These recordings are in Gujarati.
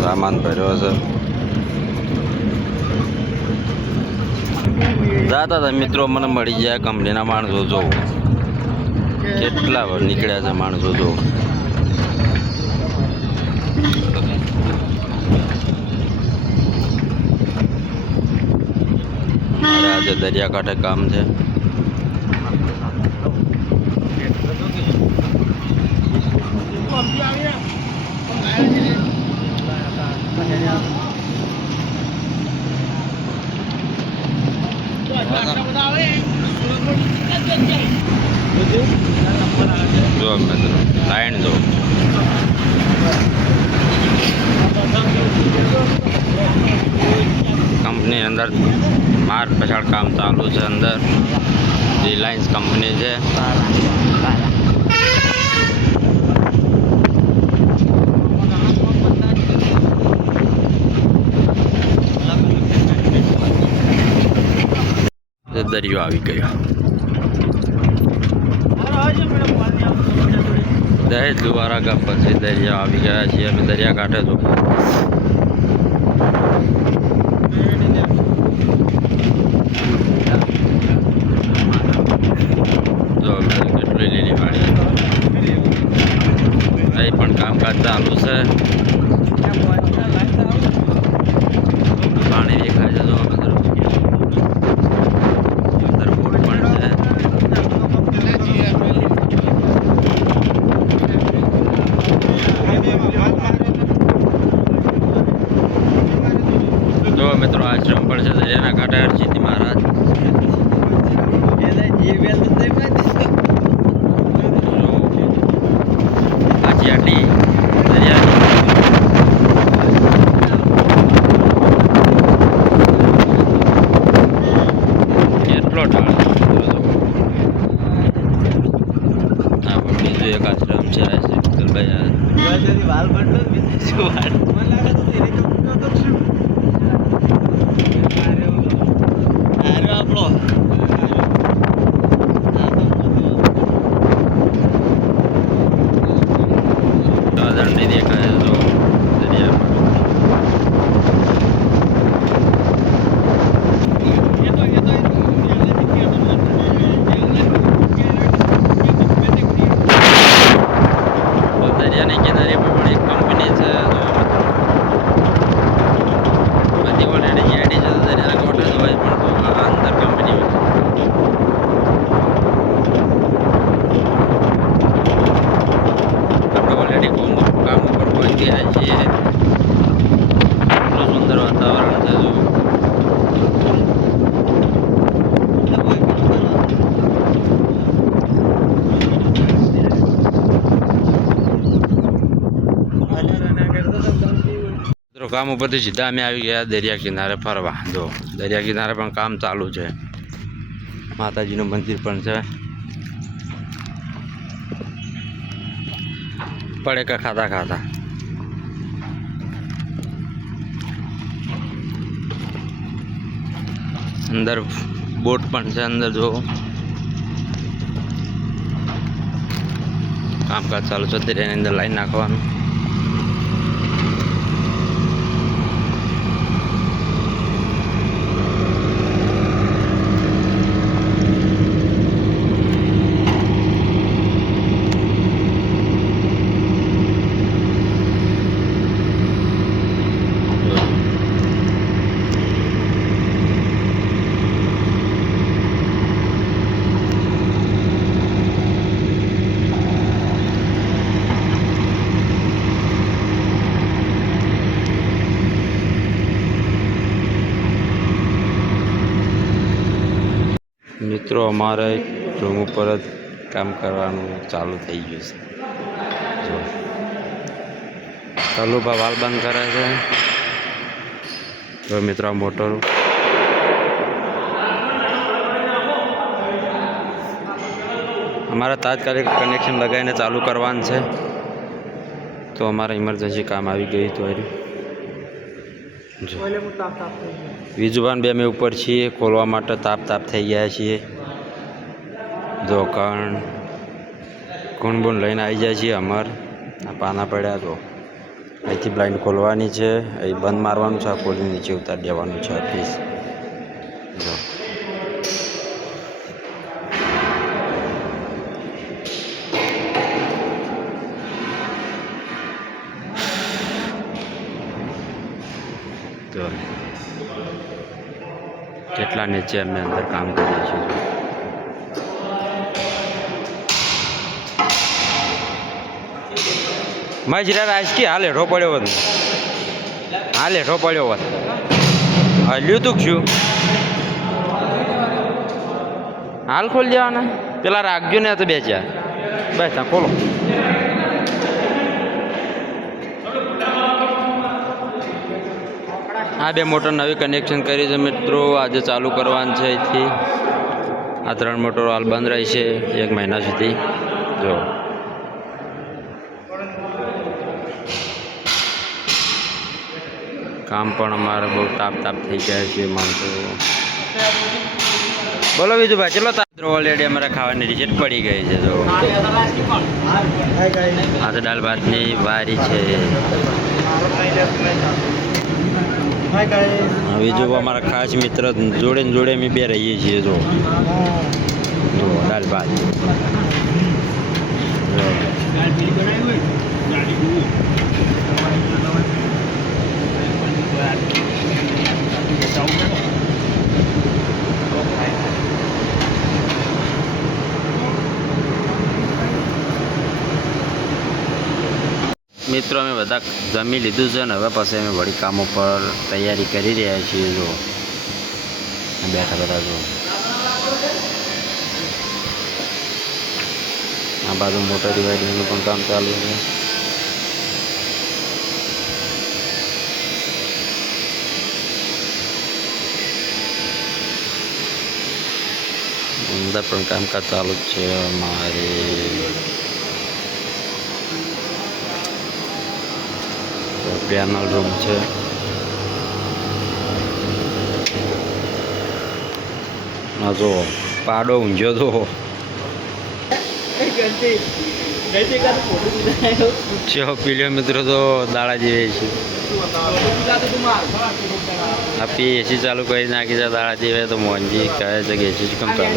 સામાન ભર્યો છે. જાતા હતા મિત્રો, મને મળી ગયા કંપનીના માણસો. જો કેટલા નીકળ્યા છે માણસો. જો આજે દરિયાકાંઠે કામ છે. જો મિત્રો લાઈન જો કંપની અંદર માર પછાડ કામ ચાલુ છે. અંદર રિલાયન્સ કંપની છે. દરિયો આવી ગયો. દહેજ દુવારા ગામ પછી દરિયા આવી ગયા છીએ અમે. દરિયાકાંઠે તો જો કેટલી લીલી વાડી. અહીં પણ કામકાજ ચાલુ છે. પાણી દેખાય છે. જો મિત્રો આશ્રમ પણ છે દરિયાના કાંઠે. હરસિદ્ધિ મહારાજ આજી દરિયાની કેટલો ઢાળ. હા પણ બીજું એક આશ્રમ છે દંડી દેખાય તો દરિયા. દરિયાની કિનારે પણ એક કંપની છે. બધી ઓલરેડી જેડી છે. દરિયાના કોઠે જ હોય પણ અંદર કંપની હોય. કામ ઉપર પહોંચી ગયા છીએ. એટલું સુંદર વાતાવરણ છે. જો કામ ઉપરથી સીધા અમે આવી ગયા દરિયા કિનારે ફરવા. જો દરિયા કિનારે પણ કામ ચાલુ છે. માતાજીનું મંદિર પણ છે. પડેકા ખાતા ખાતા અંદર બોટ પણ છે. અંદર જો કામકાજ ચાલુ છે. દરિયાની અંદર લાઈન નાખવાનું. મિત્રો અમારે રૂમ ઉપર જ કામ કરવાનું ચાલુ થઈ ગયું છે. જો તલુભા વાલ બંધ કરે છે. તો મિત્રો મોટર અમારે તાત્કાલિક કનેક્શન લગાવીને ચાલુ કરવાનું છે. તો અમારે ઇમરજન્સી કામ આવી ગયું હતું. વીજવાન બે અમે ઉપર છીએ. ખોલવા માટે તાપ થઈ ગયા છીએ. જો કારણ કુણ બુણ લઈને આવી જાય છીએ અમાર આ પાના પડ્યા તો અહીંથી બ્લાઇન્ડ ખોલવાની છે, અહીં બંધ મારવાનું છે, આ ખોલી નીચે ઉતારી દેવાનું છે પીસ. જો તો કેટલા નીચે અમે અંદર કામ કરીએ છીએ. મારી જરા રાજકી હાલ હેઠો પડ્યો હોત, હાલ હેઠો પડ્યો હોત, હલ્યું તું છું હાલ ખોલી દેવાના. પેલા રાખજો ને તો બે ચાર બસ ત્યાં ખોલો. આ બે મોટર નવી કનેક્શન કરી છે મિત્રો, આજે ચાલુ કરવાનું છે. અહીંથી આ 3 મોટરો હાલ બંધ રહી છે 1 મહિના સુધી. જો કામ પણ અમારે બહુ તાપ થઈ ગયા છે માણસો. બોલો બીજું ભાઈ, ચલો તાત્રો ઓલરેડી અમારે ખાવાની રિસેટ પડી ગઈ છે. જો આ તો દાળ ભાતની વારી છે. બીજું અમારા ખાસ મિત્ર જોડે ને જોડે અમે બે રહીએ છીએ. જો દાળ ભાત મિત્રો અમે બધા જમી લીધું છે ને હવે પછી અમે વળી કામ ઉપર તૈયારી કરી રહ્યા છીએ. જો બેઠા બધા જો આ બાજુ મોટર ડિવાઈડરનું પણ કામ ચાલુ છે. અંદર પણ કામકાજ ચાલુ જ છે અમારે. પેનલ રૂમ છે. ના જો પાડો ઊંઝો તો ચો પીલ્યો મિત્રો તો દાડા જેવી છે. આપી એસી ચાલુ કરી નાખી છે દાડા જેવે તો મોંજી કહે છે કે એસી કમ ચાલુ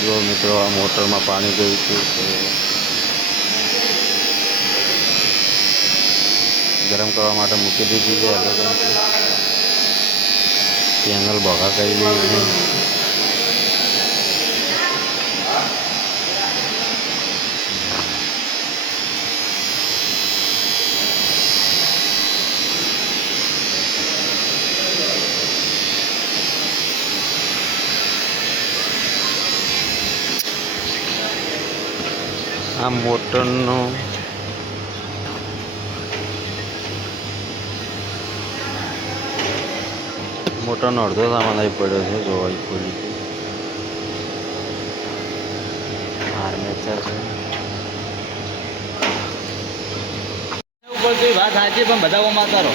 જો મિત્રો આ મોટરમાં પાણી ગયું છે, ગરમ કરવા માટે મૂકી દીધી છે. પેનલ ભોગા કરી દીધી છે. આ મોટરનો અડધો સામાન આવી પડ્યો છે. જો ખોલી આર્મેચર છે. વાત સાચી પણ બધા માતા રહો.